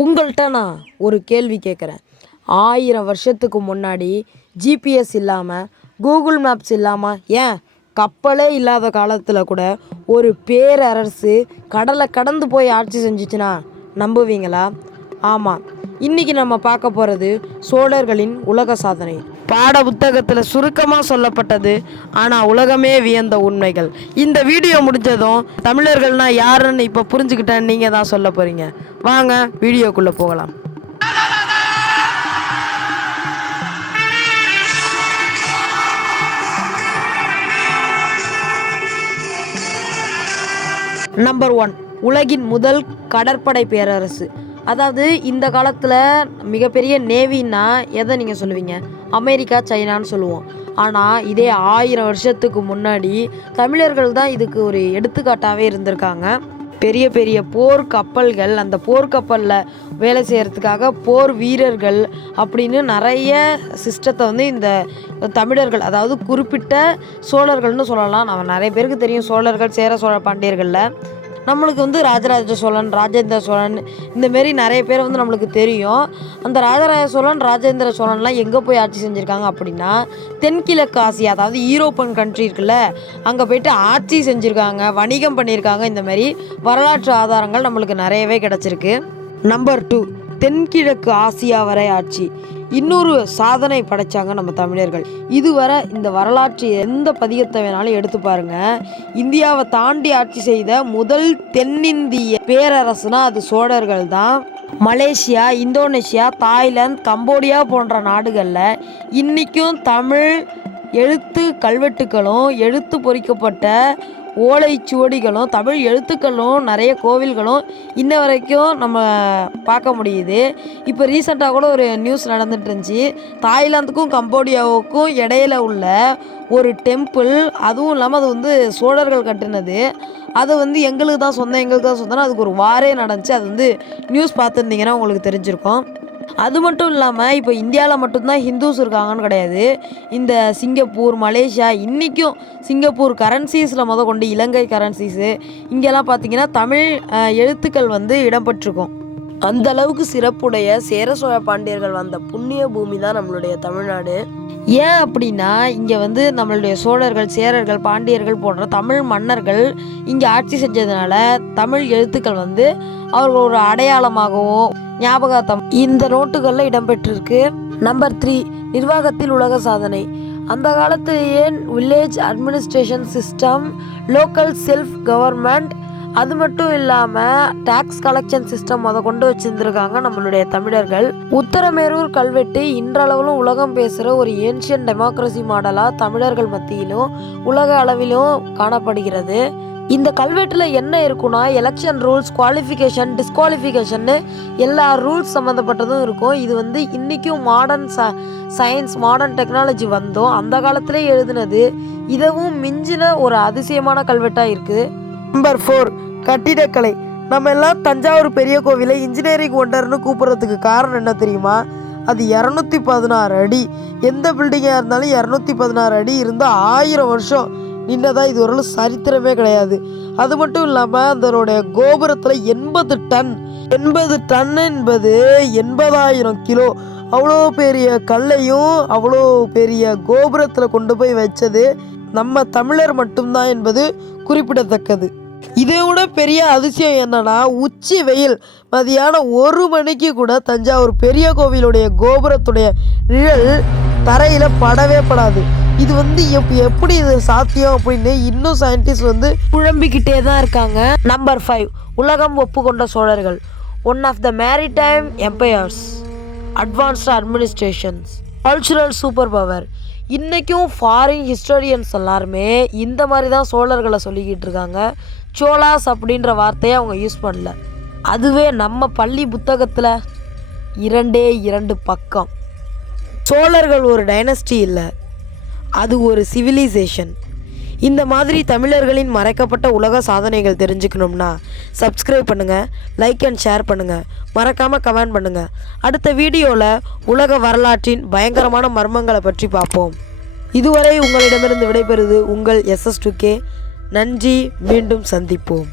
உங்கள்கிட்ட நான் ஒரு கேள்வி கேட்குறேன். 1000 வருஷத்துக்கு முன்னாடி ஜிபிஎஸ் இல்லாமல், கூகுள் மேப்ஸ் இல்லாமல், ஏன் கப்பலே இல்லாத காலத்தில் கூட ஒரு பேரரசு கடலை கடந்து போய் ஆட்சி செஞ்சுச்சுன்னா நம்புவீங்களா? ஆமாம், இன்றைக்கி நம்ம பார்க்க போகிறது சோழர்களின் உலக சாதனை. பாட புத்தகத்தில் சுருக்கமாக சொல்லப்பட்டது, ஆனால் உலகமே வியந்த உண்மைகள். இந்த வீடியோ முடிஞ்சதும் தமிழர்கள்னா யாருன்னு இப்போ புரிஞ்சுக்கிட்டேன்னு நீங்கள் தான் சொல்ல போகிறீங்க. வாங்க வீடியோக்குள்ளே போகலாம். நம்பர் 1, உலகின் முதல் கடற்படை பேரரசு. அதாவது இந்த காலத்தில் மிகப்பெரிய நேவின்னா எதை நீங்கள் சொல்லுவீங்க? அமெரிக்கா, சைனான்னு சொல்லுவோம். ஆனால் இதே 1000 வருஷத்துக்கு முன்னாடி தமிழர்கள் தான் இதுக்கு ஒரு எடுத்துக்காட்டாகவே இருந்திருக்காங்க. பெரிய பெரிய போர் கப்பல்கள், அந்த போர்க்கப்பலில் வேலை செய்கிறதுக்காக போர் வீரர்கள் அப்படின்னு நிறைய சிஸ்டத்தை வந்து இந்த தமிழர்கள், அதாவது குறிப்பிட்ட சோழர்கள்னு சொல்லலாம். நம்ம நிறைய பேருக்கு தெரியும் சோழர்கள், சேர சோழ பாண்டியர்களில். நம்மளுக்கு வந்து ராஜராஜ சோழன், ராஜேந்திர சோழன், இந்தமாரி நிறைய பேர் வந்து நம்மளுக்கு தெரியும். அந்த ராஜராஜ சோழன், ராஜேந்திர சோழன்லாம் எங்கே போய் ஆட்சி செஞ்சுருக்காங்க அப்படின்னா, தென்கிழக்கு ஆசியா, அதாவது யூரோப்பன் கண்ட்ரி இருக்குல்ல, அங்கே போய்ட்டு ஆட்சி செஞ்சுருக்காங்க, வணிகம் பண்ணியிருக்காங்க. இந்தமாரி வரலாற்று ஆதாரங்கள் நம்மளுக்கு நிறையவே கிடச்சிருக்கு. நம்பர் 2, தென்கிழக்கு ஆசியா வரை ஆட்சி. இன்னொரு சாதனை படைச்சாங்க நம்ம தமிழர்கள். இதுவரை இந்த வரலாற்று எந்த பதிகத்தை வேணாலும் எடுத்து பாருங்க, இந்தியாவை தாண்டி ஆட்சி செய்த முதல் தென்னிந்திய பேரரசுனா அது சோழர்கள் தான். மலேசியா, இந்தோனேஷியா, தாய்லாந்து, கம்போடியா போன்ற நாடுகளில் இன்றைக்கும் தமிழ் எழுத்து கல்வெட்டுகளும், எழுத்து பொறிக்கப்பட்ட ஓலைச்சுவடிகளும், தமிழ் எழுத்துக்களும், நிறைய கோவில்களும் இன்ன வரைக்கும் நம்ம பார்க்க முடியுது. இப்போ ரீசெண்டாக கூட ஒரு நியூஸ் நடந்துட்டு இருந்துச்சு. தாய்லாந்துக்கும் கம்போடியாவுக்கும் இடையில உள்ள ஒரு டெம்பிள், அதுவும் இல்லாமல் அது வந்து சோழர்கள் கட்டினது, அது வந்து எங்களுக்கு தான் சொந்தம்னா அதுக்கு ஒரு வாரே நடந்துச்சு. அது வந்து நியூஸ் பார்த்துருந்தீங்கன்னா உங்களுக்கு தெரிஞ்சிருக்கும். அது மட்டும் இல்லாமல் இப்போ இந்தியாவில் மட்டும்தான் ஹிந்துஸ் இருக்காங்கன்னு கிடையாது. இந்த சிங்கப்பூர், மலேசியா, இன்றைக்கும் சிங்கப்பூர் கரன்சிஸில் கொண்டு இலங்கை கரன்சிஸு இங்கெல்லாம் பார்த்திங்கன்னா தமிழ் எழுத்துக்கள் வந்து இடம்பெற்றிருக்கும். அந்த அளவுக்கு சிறப்புடைய சேர சோழ பாண்டியர்கள் வந்த புண்ணிய பூமி தான் நம்மளுடைய தமிழ்நாடு. ஏன் அப்படின்னா, இங்கே வந்து நம்மளுடைய சோழர்கள், சேரர்கள், பாண்டியர்கள் போன்ற தமிழ் மன்னர்கள் இங்கே ஆட்சி செஞ்சதுனால தமிழ் எழுத்துக்கள் வந்து அவர்கள் ஒரு அடையாளமாகவும் ஞாபகார்த்தம் இந்த நோட்டுகளில் இடம்பெற்றிருக்கு. நம்பர் 3, நிர்வாகத்தில் உலக சாதனை. அந்த காலத்திலேயே village administration system, local self government, அது மட்டும் இல்லாமல் டேக்ஸ் கலெக்ஷன் சிஸ்டம் கொண்டு வச்சுருந்துருக்காங்க நம்மளுடைய தமிழர்கள். உத்தரமேரூர் கல்வெட்டு இன்றளவிலும் உலகம் பேசுகிற ஒரு ஏன்ஷியன் டெமோக்ரஸி மாடலாக தமிழர்கள் மத்தியிலும் உலக அளவிலும் காணப்படுகிறது. இந்த கல்வெட்டில் என்ன இருக்குன்னா, எலெக்ஷன் ரூல்ஸ், குவாலிஃபிகேஷன், டிஸ்குவாலிஃபிகேஷன், எல்லா ரூல்ஸ் சம்மந்தப்பட்டதும் இருக்கும். இது வந்து இன்றைக்கும் மாடர்ன் சயின்ஸ், மாடர்ன் டெக்னாலஜி வந்தோம் அந்த காலத்திலே எழுதுனது, இதவும் மிஞ்சின ஒரு அதிசயமான கல்வெட்டாக இருக்குது. நம்பர் 4, கட்டிடக்கலை. நம்ம எல்லாம் தஞ்சாவூர் பெரிய கோவிலை இன்ஜினியரிங் ஒண்டர்னு கூப்பிட்றதுக்கு காரணம் என்ன தெரியுமா? அது 216 அடி. எந்த பில்டிங்காக இருந்தாலும் 216 அடி இருந்தால் 1000 வருஷம் நின்னதா இது ஒரு சரித்திரமே கிடையாது. அது மட்டும் இல்லாமல் அதனுடைய கோபுரத்தில் 80 டன் என்பது 80,000 கிலோ. அவ்வளோ பெரிய கல்லையும் அவ்வளோ பெரிய கோபுரத்தில் கொண்டு போய் வச்சது நம்ம தமிழர் மட்டும்தான் என்பது குறிப்பிடத்தக்கது. இதை விட பெரிய அதிசயம் என்னன்னா, உச்சி வெயில் மதியானம் 1 மணிக்கு கூட தஞ்சாவூர் பெரிய கோவிலுடைய கோபுரத்துடைய நிழல் தரையில் படவே படாது. இது வந்து எப்படி இது சாத்தியம் அப்படின்னு இன்னும் சயின்டிஸ்ட் வந்து குழம்பிக்கிட்டே தான் இருக்காங்க. நம்பர் 5, உலகம் ஒப்புக்கொண்ட சோழர்கள். One of the maritime empires, advanced administrations, cultural super power. இன்றைக்கும் ஃபாரின் ஹிஸ்டோரியன்ஸ் எல்லாருமே இந்த மாதிரி தான் சோழர்களை சொல்லிக்கிட்டு இருக்காங்க. சோலாஸ் அப்படின்ற வார்த்தையை அவங்க யூஸ் பண்ணல. அதுவே நம்ம பள்ளி புத்தகத்தில் 2 பக்கம். சோழர்கள் ஒரு டைனஸ்டி இல்லை, அது ஒரு சிவிலைசேஷன். இந்த மாதிரி தமிழர்களின் மறைக்கப்பட்ட உலக சாதனைகள் தெரிஞ்சுக்கணும்னா சப்ஸ்கிரைப் பண்ணுங்கள், லைக் அண்ட் ஷேர் பண்ணுங்கள், மறக்காமல் கமெண்ட் பண்ணுங்கள். அடுத்த வீடியோவில் உலக வரலாற்றின் பயங்கரமான மர்மங்களை பற்றி பார்ப்போம். இதுவரை உங்களிடமிருந்து விடைபெறுவது உங்கள் SS2K. நன்றி, மீண்டும் சந்திப்போம்.